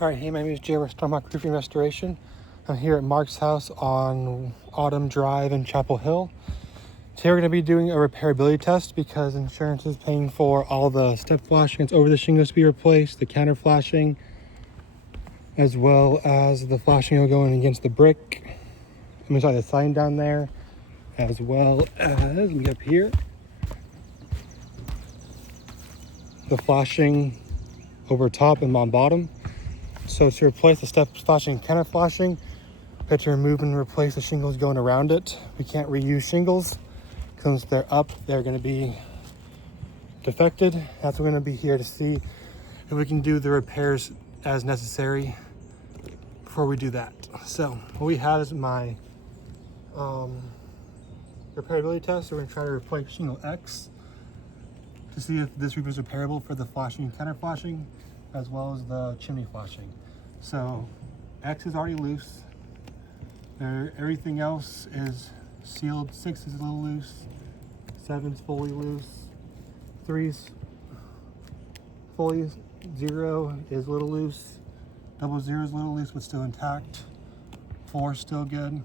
Alright, hey, my name is Jay with Stormhawk Roofing Restoration. I'm here at Mark's house on Autumn Drive in Chapelhill. Today we're going to be doing a repairability test because insurance is paying for all the step flashing that's over the shingles to be replaced, the counter flashing, as well as the flashing going against the brick. I'm going to the sign down there, as well as, let me get up here, the flashing over top and on bottom. So to replace the step flashing and counter flashing, we have to remove and replace the shingles going around it. We can't reuse shingles because once they're up, they're going to be defected. That's what we're going to be here to see if we can do the repairs as necessary before we do that. So what we have is my repairability test. So we're going to try to replace shingle X to see if this roof is repairable for the flashing and counter flashing, as well as the chimney flashing. So X is already loose. Everything else is sealed. 6 is a little loose. 7's fully loose. 3's fully. 0 is a little loose. 0 is a little loose but still intact. 4 is still good.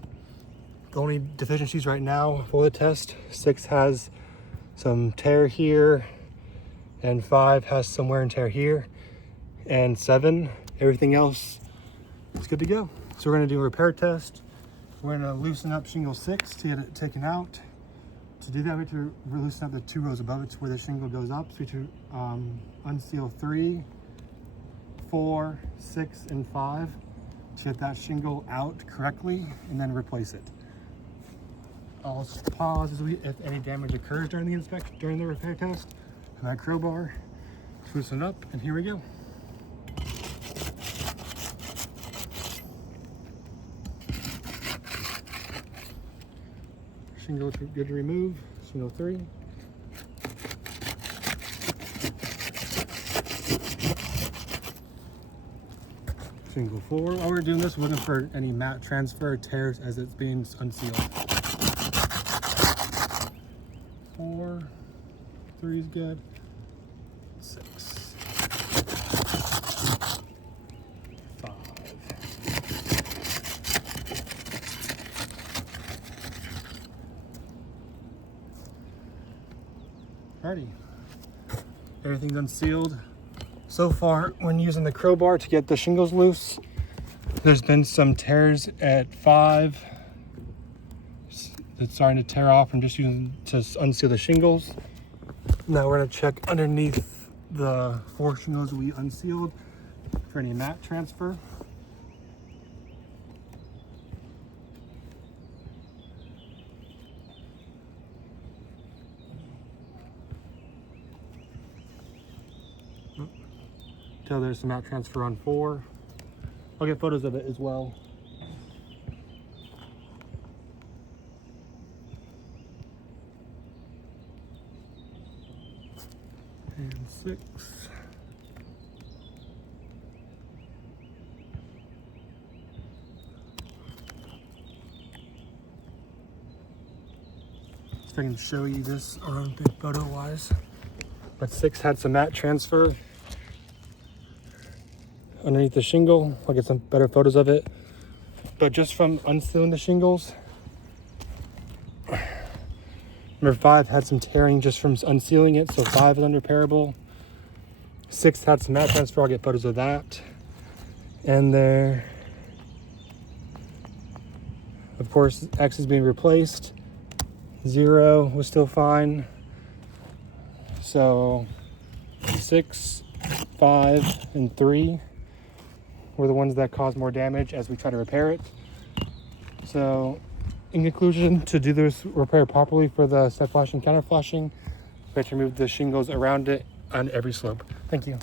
The only deficiencies right now for the test, 6 has some tear here, and 5 has some wear and tear here, and 7, everything else is good to go. So we're going to do a repair test. We're going to loosen up shingle 6 to get it taken out. To do that, we have to loosen up the 2 rows above it to where the shingle goes up. So we have to unseal 3, 4, 6, and 5 to get that shingle out correctly, and then replace it. I'll pause if any damage occurs during the inspection, during the repair test. And that crowbar, loosen it up, and here we go. Shingle good to remove. Shingle 3. Shingle 4. While we're doing this, we're looking for any mat transfer tears as it's being unsealed. 4. 3 is good. 6. 5. Alrighty. Everything's unsealed. So far, when using the crowbar to get the shingles loose, there's been some tears at 5. It's starting to tear off from just using to unseal the shingles. Now we're going to check underneath the 4 shingles we unsealed for any mat transfer. Tell there's some mat transfer on 4. I'll get photos of it as well. And 6. If I can show you this on big photo wise. But 6 had some mat transfer underneath the shingle. I'll get some better photos of it. But just from unsealing the shingles, number 5 had some tearing just from unsealing it, so 5 is unrepairable. 6 had some mat transfer. I'll get photos of that. And there, of course, X is being replaced. 0 was still fine. So 6, 5, and 3 were the ones that caused more damage as we try to repair it. So in conclusion, to do this repair properly for the step flashing, counter flashing, we have to remove the shingles around it on every slope. Thank you.